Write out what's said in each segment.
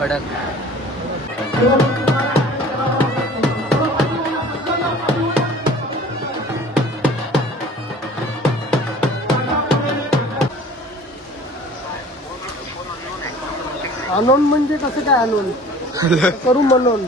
कडक. अनोन म्हणजे कसं काय अनोन करू म्हणून.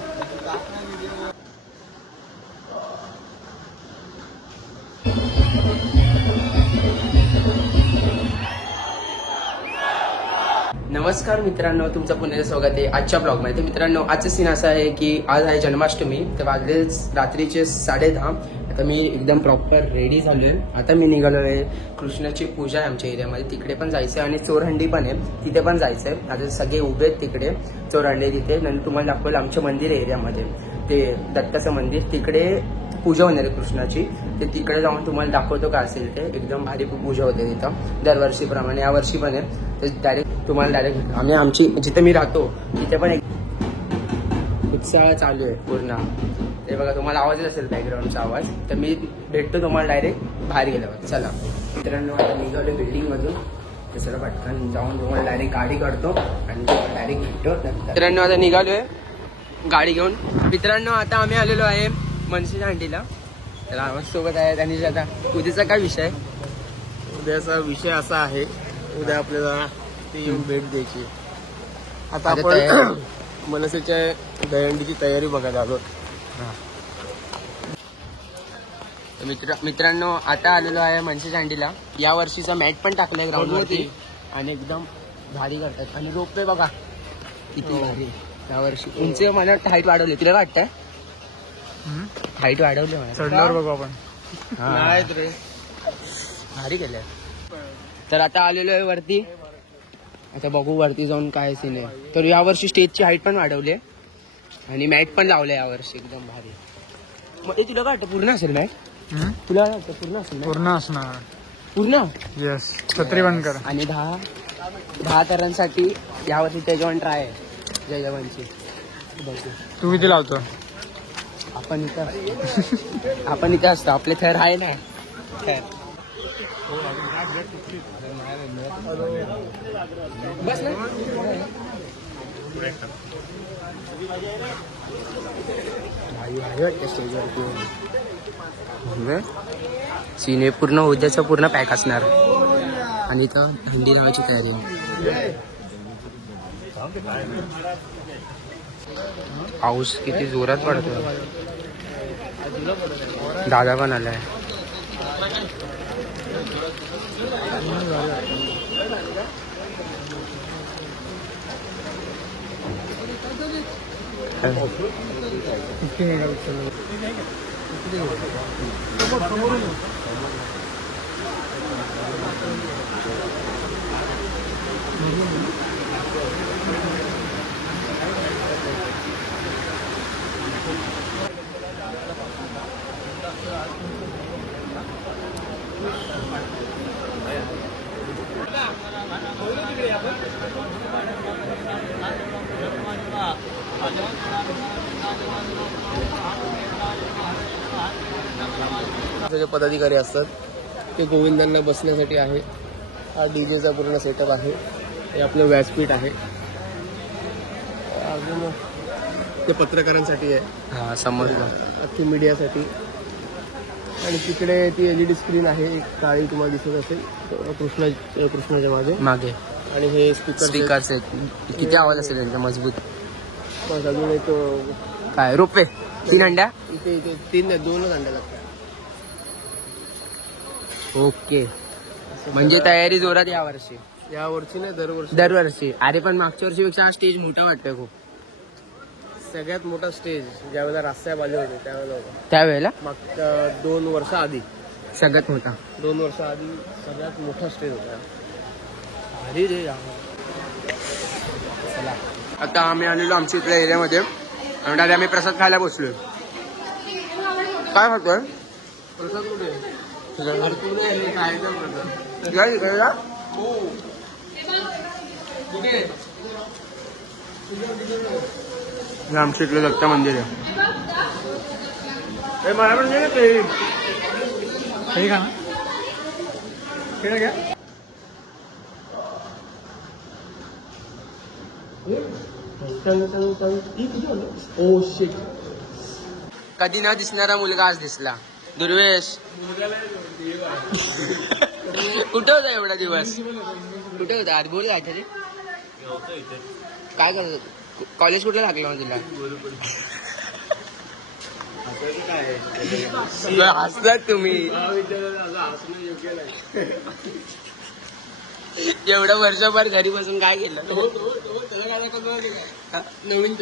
नमस्कार मित्रांनो, तुमचं पुन्हा स्वागत आहे आजच्या ब्लॉगमध्ये. तर मित्रांनो, आजचं सीन असं आहे की आज आहे जन्माष्टमी. तर वाजलेच रात्रीचे 10:30. आता मी एकदम प्रॉपर रेडी झालो आहे. आता मी निघालो आहे. कृष्णाची पूजा आहे आमच्या एरियामध्ये, तिकडे पण जायचं आहे आणि चोरहंडी पण आहे, तिथे पण जायचं आहे. आता सगळे उभे आहेत तिकडे चोरहंडी तिथे. नंतर तुम्हाला दाखवलं आमचं मंदिर एरियामध्ये, ते दत्ताचं मंदिर, तिकडे पूजा होणार आहे कृष्णाची. ते तिकडे जाऊन तुम्हाला दाखवतो का असेल ते. एकदम भारी पूजा होते तिथं दरवर्षीप्रमाणे, यावर्षी पण आहे. तर तुम्हाला आमची जिथे मी राहतो तिथे पण एक उत्साह चालू आहे पूर्ण. ते बघा, तुम्हाला आवाज असेल बॅकग्राऊंडचा आवाज. तर मी भेटतो तुम्हाला डायरेक्ट बाहेर गेल्यावर. चला मित्रांनो, आता निघालो बिल्डिंगमधून. तर चला पटकन जाऊन तुम्हाला डायरेक्ट गाडी काढतो आणि डायरेक्ट भेटतो. मित्रांनो, आता निघालोय गाडी घेऊन. मित्रांनो, आता आम्ही आलेलो आहे मनसेच्या हंडीला. तर आमच्यासोबत आहे आणि आता उद्याचा काय विषय आहे? उद्याचा विषय असा आहे, उद्या आपल्याला ते येऊन भेट द्यायची. आता आपण मनसेच्या दहीहंडीची तयारी बघायला आलो. मित्रांनो, आता आलेलो आहे मनसेच्या हंडीला. या वर्षीचा मॅट पण टाकलाय ग्राउंडवरती आणि एकदम भारी करतात. आणि रोपवे बघा किती भारी यावर्षी. उंची मला हाईट वाढवली, तुला काय वाटतंय? हाईट वाढवली मला. चढल्यावर बघू आपण. नाही रे, भारी केलंय. तर आता आलेलो आहे वरती. आता बघू वरती जाऊन काय सीन आहे. तर यावर्षी स्टेजची हाईट पण वाढवली आणि मॅट पण लावलंय यावर्षी, एकदम भारी. मग तुला काय वाटतं, पूर्ण असेल मॅट? तुला काय वाटतं पूर्ण असेल? पूर्ण असणार. पूर्ण? येस. छत्री बंद कर. आणि 10 तरांसाठी यावर्षी त्याच्यावर ट्राय आहे जय जवानची. बघू तू किती लावतो? आपण इथं असतो, आपले थर आहे ना थर. बस ना. सीने पूर्ण उद्याचा पूर्ण पॅक असणार आणि इथं हंडी लावायची तयारी आहे. पाऊस किती जोरात पडतो. दादा पण आलाय. सगळे पदाधिकारी असतात ते गोविंदांना बसण्यासाठी आहे. हा डीजेचा पूर्ण सेटअप आहे. हे आपलं व्यासपीठ आहे. अजून ते पत्रकारांसाठी आहे. हा, समजलं. अख्खी मीडियासाठी. आणि तिकडे ती LED स्क्रीन आहे, एक काळी तुम्हाला दिसत असेल कृष्णाच्या मागे. आणि हे स्पीकर्स किती आवाज असेल त्यांचा मजबूत. बस अजून एक काय रोपवे 3 हंड्या इथे 2 हंड्या लागतात. ओके, म्हणजे तयारी जोरात यावर्षी. यावर्षी नाही, दरवर्षी. अरे पण मागच्या वर्षीपेक्षा हा स्टेज मोठा वाटतोय खूप. सगळ्यात मोठा स्टेज ज्यावेळेला रास्त्यावर आले होते त्यावेळेला मागच्या 2 वर्ष आधी सगळ्यात मोठा. 2 वर्ष आधी सगळ्यात मोठा स्टेज होता. अरे रे. चला, आता आम्ही आलेलो आमच्या इथल्या एरियामध्ये आणि आम्ही प्रसाद खायला बसलोय. काय खातोय? प्रसाद कुठे? आमच्या इथलं दत्त मंदिर आहे. मला पण घ्या. Oh shit. कधी न दिसणारा मुलगा आज दिसला. दुर्वेश कुठं होता एवढा दिवस? कुठे होता आज? बोल काय काय करत? कॉलेज कुठे लागलं मग तुला? हसलात तुम्ही. एवढं वर्षभर घरी बसून काय केलं? नवीन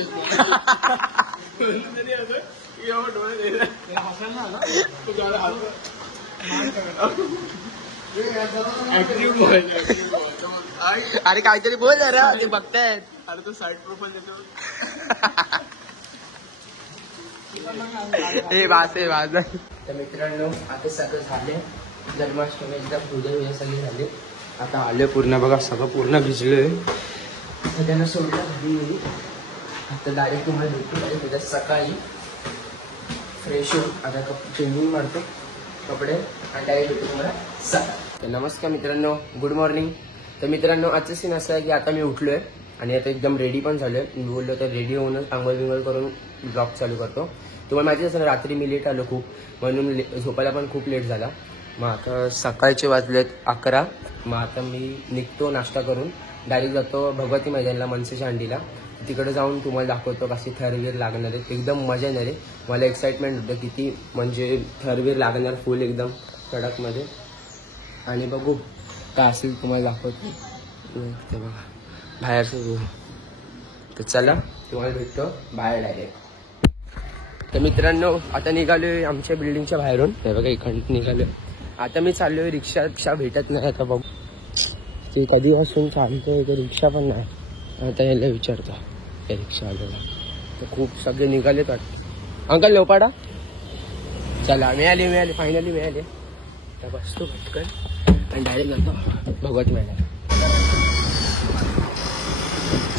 अरे काहीतरी बोल जरा, ते बघतायत. अरे तो साईड प्रोफाईल तर मित्रांनो आता सगळं झाले. जन्माष्टमी एकदा पूजा सगळी झाली. आता आले पूर्ण बघा, सगळं पूर्ण भिजलोय. त्यांना सोडलं घरी. आता डायरेक्ट तुम्हाला भेटू उद्या सकाळी फ्रेश होऊन आता चेंजिंग मारतो कपडे आणि डायरेक्ट भेटू तुम्हाला सकाळी. तर नमस्कार मित्रांनो, गुड मॉर्निंग. तर मित्रांनो आजचं सीन असं आहे की आता मी उठलोय आणि आता एकदम रेडी पण झालोय. मी बोललो तर रेडी होऊनच आंघोळ बिंगोळ करून ब्लॉग चालू करतो. तुम्हाला माहिती असेल रात्री मी लेट आलो खूप, म्हणून झोपायला पण खूप लेट झाला. मग आता सकाळचे वाजलेत 11. मग आता मी निघतो नाश्ता करून, डायरेक्ट जातो भगवती मैदानला, मनसेच्या अंडीला. तिकडे जाऊन तुम्हाला दाखवतो कशी थरवीर लागणार आहे. एकदम मजा येणार आहे. मला एक्साइटमेंट होतं किती, म्हणजे थरवीर लागणार फुल एकदम कडकमध्ये. आणि बघू काय असेल तुम्हाला दाखवतो. ते बघा बाहेरचं. तर चला तुम्हाला भेटतो बाहेर डायरेक्ट. तर मित्रांनो आता निघालोय आमच्या बिल्डिंगच्या बाहेरून. ते बघा इकडं निघालोय. आता मी चाललोय. रिक्षा भेटत नाही. आता बघू ते कधीपासून चालतोय तर रिक्षा पण नाही. आता याला विचारतो रिक्षा आलेला. तर खूप सगळे निघालेत वाटतं. अंकल लोपाडा चला. मिळाली फायनली मिळाली. तर बसतो पटकन आणि डायरेक्ट जातो भगवत मैदान.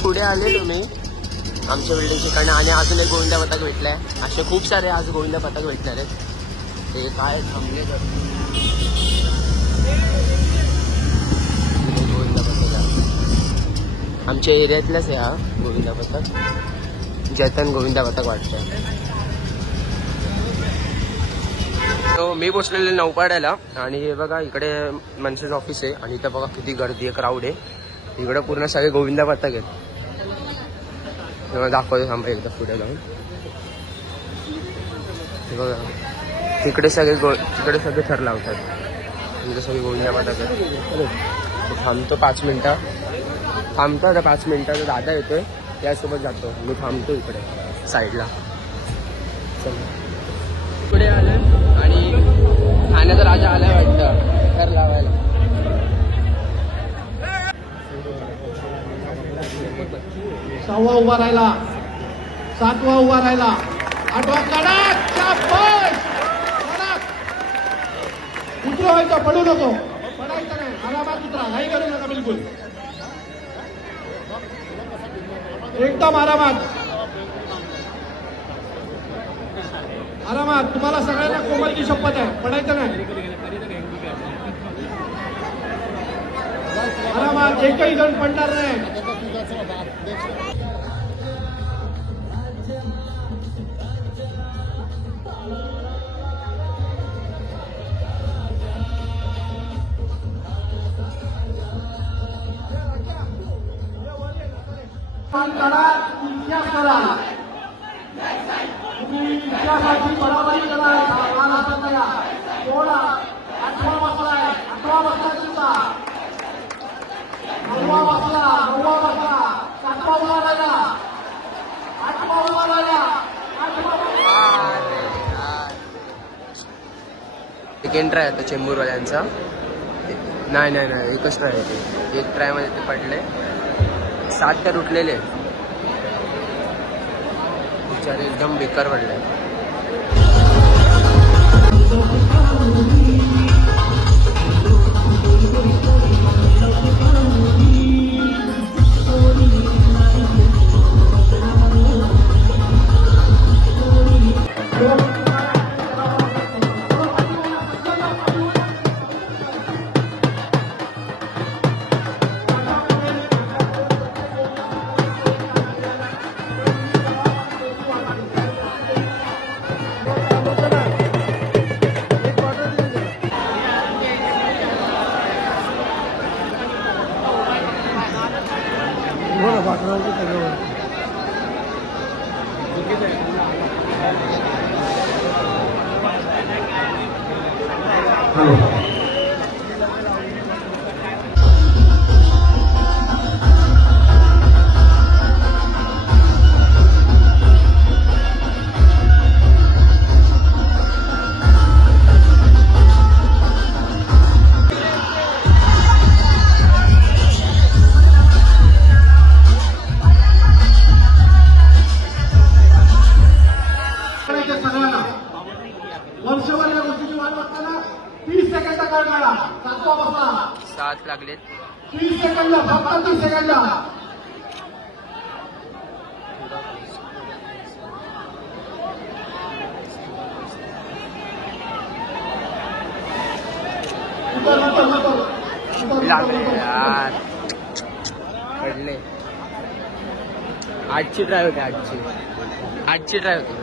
पुढे आलेलो मी आमच्या बिल्डिंगच्या कडनं आणि अजून एक गोविंदा पथक भेटलाय. असे खूप सारे आज गोविंदा पथक भेटणार आहेत. ते काय थांबले गोविंदा पथक आमच्या एरियातलाच आहे हा गोविंदा पथक. जतन गोविंदा पथक वाटतं. तो मी पोचलेले नौपाड्याला आणि हे बघा इकडे मनसेचं ऑफिस आहे आणि इथं बघा किती गर्दी आहे, क्राऊड आहे. इकडं पूर्ण सगळे गोविंदा पथक आहेत. दाखवतो थांबा एकदा पुढे जाऊन. बघा तिकडे सगळे थर लावतात. तिकडे सगळे गोविंदा पथक आहेत. थांबतो 5 मिनिटं. थांबतो आता 5 मिनिटं. दादा येतोय त्यासोबत जातो. मी थांबतो इकडे साईडला. पुढे आलं आणि ठाण्याचा राजा आलाय वाटतं थर लावायला. सहावा उभा राहिला, 7वा उभा राहिला, 8वा कडक. उतरवायचं, पडू नको, पडायचं नाही. आरामात उतरा, घाई करू नका बिलकुल. एकदम आरामात आरामात. तुम्हाला सगळ्यांना कोमलची शपथ आहे, पडायचं नाही. आरामात, एकही जण पडणार नाही. इतिहास करा, तुम्ही इतिहासाची बरोबरी करा. 8वा बसला आहे, 8वा बसला तुमचा, 9वा बसला, 9वा बसला, 7वा उभा राहिला, 8वा उभा राहिला, 8वा. सेकंड ट्राय होता चेंबूरवाल्यांचा. नाही एकच ट्राय होते. एक ट्रायमध्ये ते पडले. 7 तर उठलेले बिचारे एकदम बेकार पडले. पाठरावचं सगळं सगळ्यांना वर्षभर या गोष्टीची वाट बघताना 30 सेकंद काढला. 7 वाजता 7 लागलेत. 30 सेकंद, फक्त 30 सेकंद. लागले यार, पडले. 8ची ट्राय होते. 8ची ट्राय होती.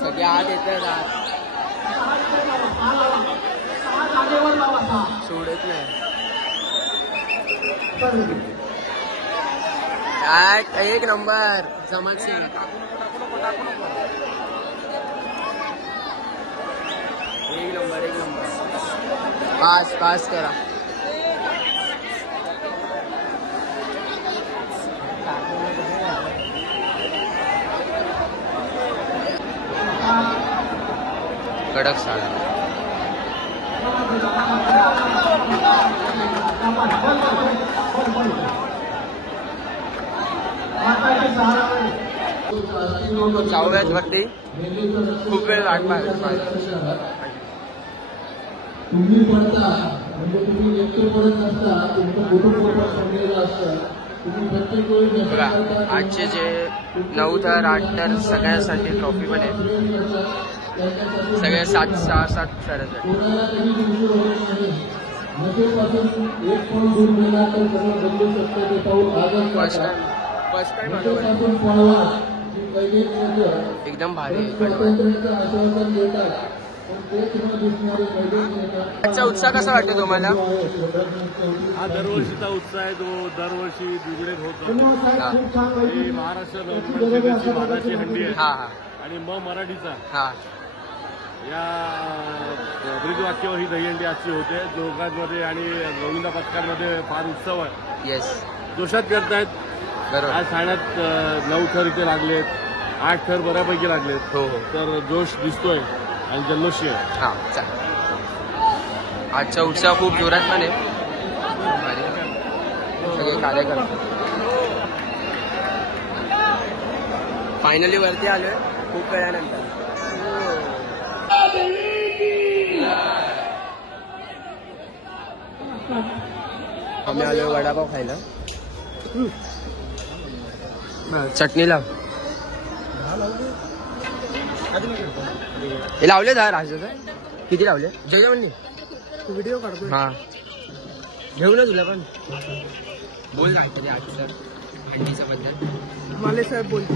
सगळे आत येतात, सोडत नाही. एक नंबर जमाल सिंग. एक नंबर. पास करा. कडक साडा. जाऊयात वरती. खूप वेळ वाट तुम्ही पडता म्हणजे तुम्ही एकटे पडत नसता, तुमचं कुटुंब संपलेलं असतं. तुम्ही प्रत्येक वेळी बघा, आजचे जे 9 तर 8 तर सगळ्यांसाठी ट्रॉफी पण आहे. सगळे 7-6-7 सरच आहे. फर्स्ट टाइम एकदम भारी. आजचा उत्साह कसा वाटतो तुम्हाला? हा दरवर्षीचा उत्साह आहे, जो दरवर्षी द्विगुणित होतो. ही महाराष्ट्र नवनिर्माण मानाची हंडी आहे. आणि मराठीचा या ब्रीदवाक्यावर ही दहीहंडी आजची होते. दोघांमध्ये आणि गोविंदा पथकांमध्ये फार उत्सव आहे. येस, जोशात करतायत. आज ठाण्यात 9 थर इथे लागलेत, 8 थर बऱ्यापैकी लागलेत. हो. तर जोश दिसतोय आणि जल्लोषी आहे. आजचा उत्साह खूप जोरात पण आहे. सगळे कार्यकर्ते फायनली वरती आलोय खूप वेळानंतर. आम्ही आलो वडापाव खायला. चटणी लाव. हे लावले दहा राजाचं. किती लावले? जय म्हणली व्हिडिओ काढतो. हा, घेऊ ना तुला पण. बोल ना कधी आजचं हंडीच्या बद्दल. माले साहेब बोलते.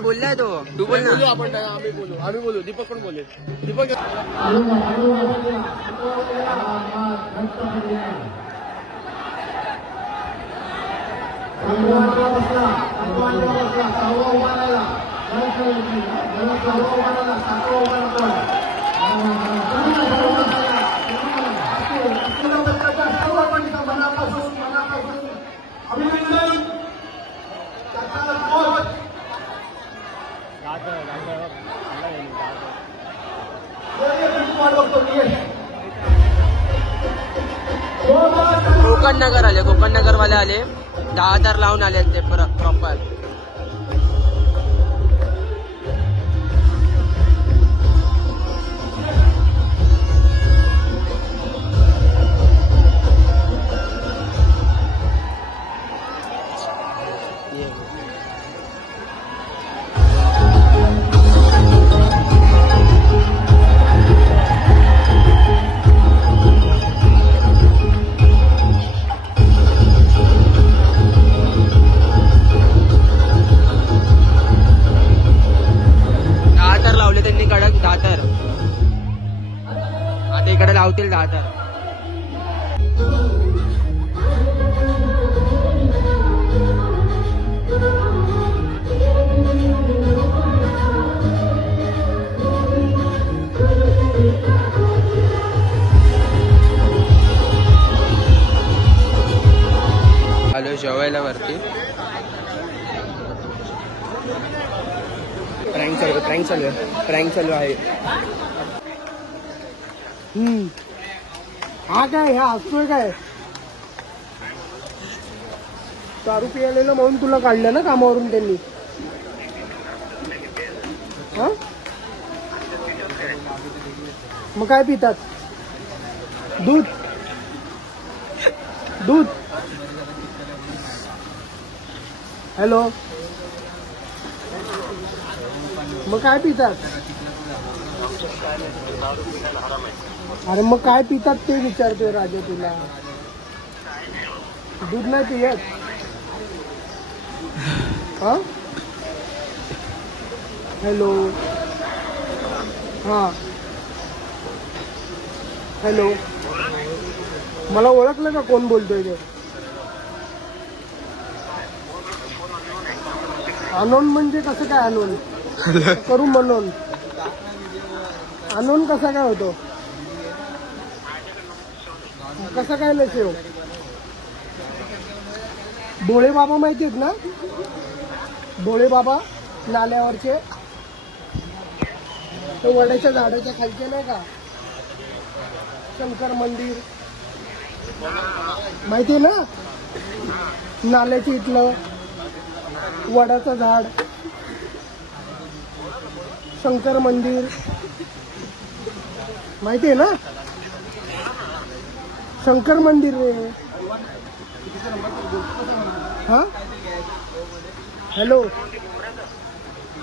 बोललाय तो. तू बोल ना. आपण आम्ही बोलू. दीपक पण बोलेल. दीपक कोकण नगर आले. कोकण नगरवाले आले. 10,000 लावून आले ते प्रॉपर. त्यांनी कडक 10,000. आता इकडे लावतील 10,000. जेवायला वरती. प्रँक चालू आहे. हा काय ह्या हसतोय काय? दारू पियालेलं म्हणून तुला काढलं ना कामावरून त्यांनी. हा मग काय पितात? दूध. हॅलो, मग काय पितात? अरे मग काय पितात ते विचारतोय राजा तुला. दूध नाही पियत? हा हॅलो. हा हॅलो, मला ओळखलं का कोण बोलतोय ते? अनोन म्हणजे कसं काय अनोन करू म्हणून? अनोन कसा काय होतो? कसा काय नसेल? भोळे बाबा माहिती आहेत ना? भोळे बाबा नाल्यावरचे, ते वड्याच्या झाडाच्या खालचे नाही का? शंकर मंदिर माहिती आहे ना? नाल्याच्या इथलं वडाचं झाड, शंकर मंदिर माहिती आहे ना? शंकर मंदिर रे. हा हॅलो.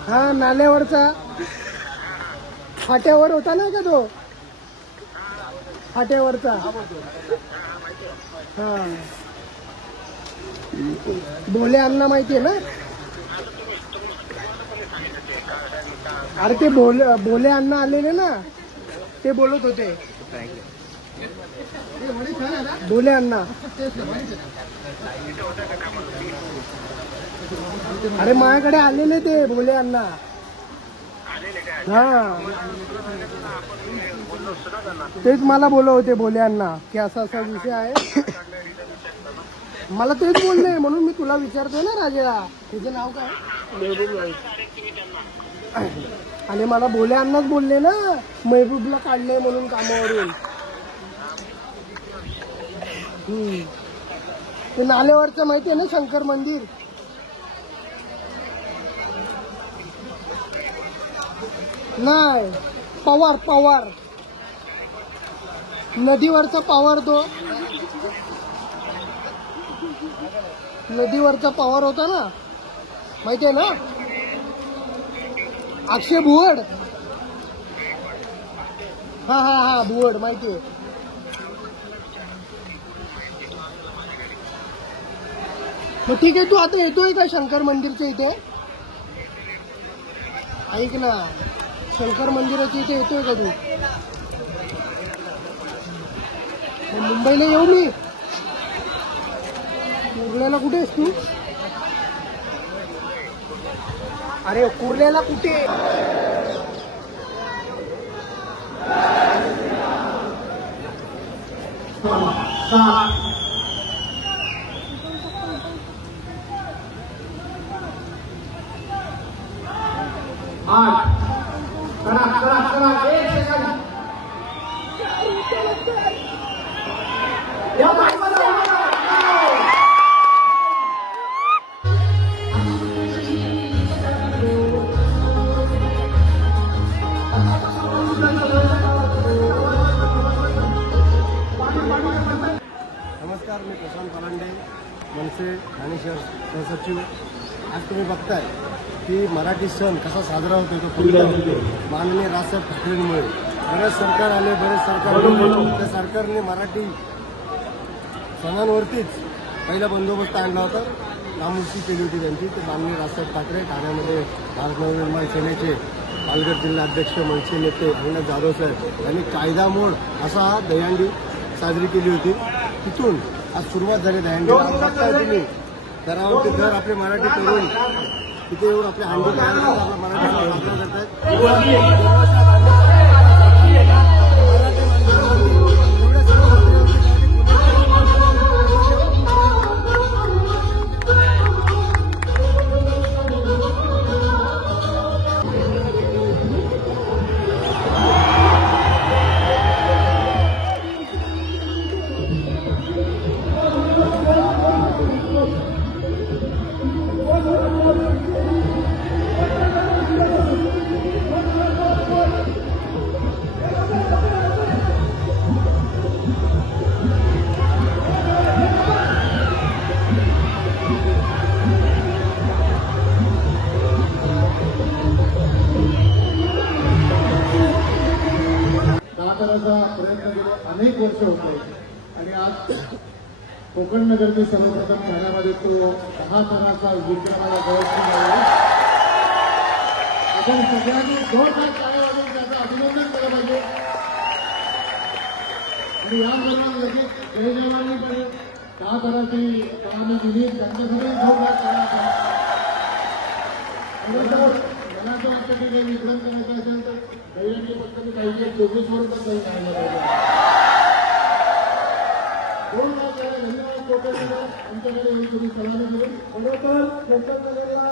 हा नाल्यावरचा फाट्यावर होता ना का तो? फाट्यावरचा. हा भोले अण्णा माहिती आहे ना? अरे ते भोले अण्णा आलेले ना, ते बोलत होते. भोले अण्णा. अरे माझ्याकडे आलेले ते भोले अण्णा. हा तेच मला बोलत होते भोले अण्णा की असा असा विषय आहे. मला तेच बोलले म्हणून मी तुला विचारतोय ना राजा. तुझं नाव काय? आणि मला भोले अण्णाच बोलले ना महबूबला काढले म्हणून कामावरून. ते नाल्यावरचं माहिती आहे ना शंकर मंदिर? नाही, पवार नदीवरचा पवार. तो नदीवरचा पवार होता ना, माहिती आहे ना? अक्षय भुवड. हा भुवड माहिती आहे. मग ठीक आहे, तू आता येतोय का शंकर मंदिरच्या इथे? ऐक ना, शंकर मंदिराच्या इथे येतोय का तू? मुंबईला येऊ मी? कुर्ल्याला कुठे आहेस तू? अरे कुर्ल्याला कुठे? नमस्कार, मी प्रशांत पलांडे, मनसे ठाणे शहर सहसचिव. आज तुम्ही बघताय की मराठी सण कसा साजरा होतो तो फक्त माननीय राजसाहेब ठाकरेंमुळे. बरेच सरकार आले, बरेच सरकार गेले, त्या सरकारने मराठी सणांवरतीच पहिला बंदोबस्त आणला होता. नामुष्की केली होती त्यांची. ते माननीय राजसाहेब ठाकरे ठाण्यामध्ये भारत नवनिर्माण सेनेचे पालघर जिल्हा अध्यक्ष मनसे नेते अण्णा जाधव साहेब यांनी कायदा मोड असा हा दहीहंडी साजरी केली होती. तिथून आज सुरुवात झाली दहीहंडीला. बघताय तुम्ही घरावरती घर आपले मराठी तरुण तिथे येऊन आपले हंडी तयार करतात, आपला मराठी साजरा करतात. अनेक वर्ष होते आणि आज कोकण नगरचे सर्वप्रथम ठाण्यामध्ये तो 10 टनाचा विक्रमाला गवसणी आहे. आपण सगळ्यांनी जोरदार टाळ्या वाजवून त्याचं अभिनंदन केलं पाहिजे आणि या दरम्यान लगेच जय जवानीकडे 10 टनाची कामे दिली त्यांच्यासाठी जोरदार टाळ्या. मला असं वाटतं की हे विक्रम करायचं असेल तर दैनंदिन पद्धतीने काही जोगेश्वरच काही करायला पाहिजे. दोन लाख धन्यवाद कोकणाला आमच्याकडे येऊन तुम्ही सलामी दिली. खरोखर कोकण नगरला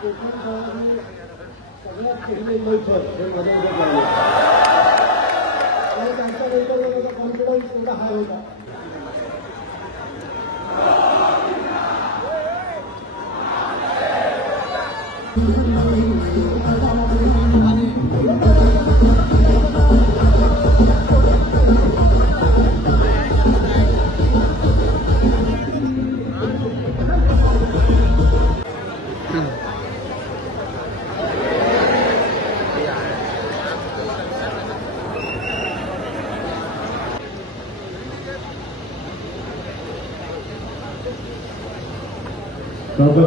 कोकण शहराने सगळ्यात पहिले लवकर हे मदत झाले आणि त्यांचा लवकर कॉन्फिडन्स थोडा हाय होता.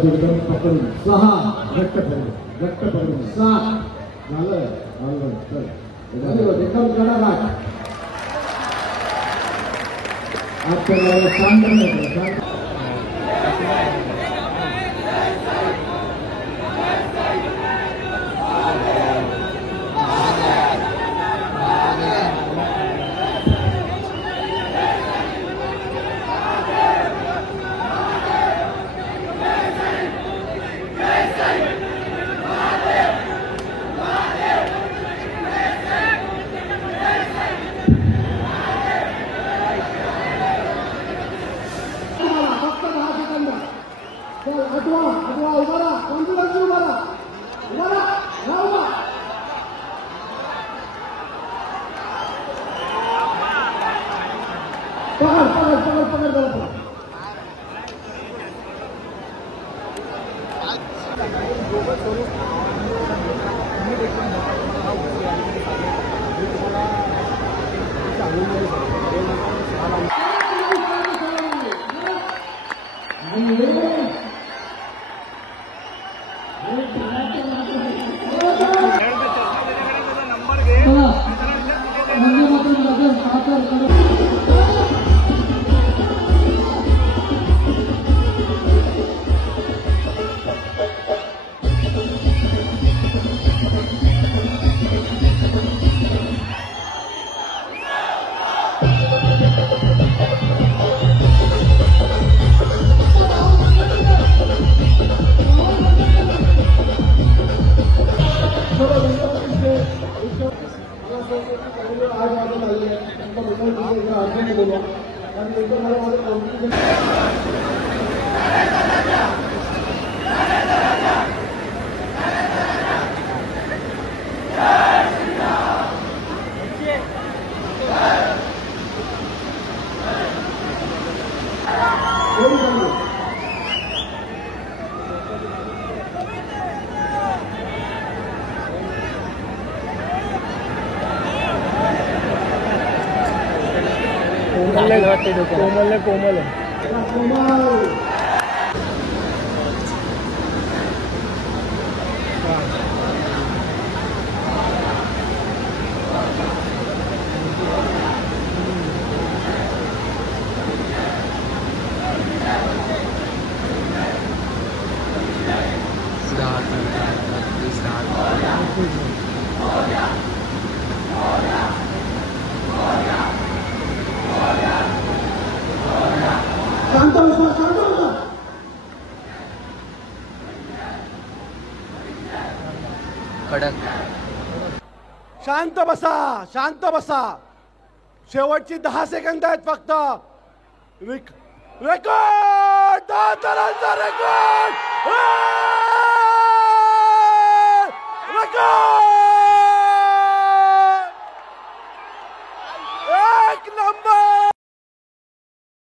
एकदम पकडून 6 घट्ट पकडून 7 झालं चल एकदम कडा राख आपल्याला शांत कोमल शांत बसा शेवटची 10 सेकंद आहेत फक्त. रेकॉर्ड 10 रनांचा रेकॉर्ड एक नंबर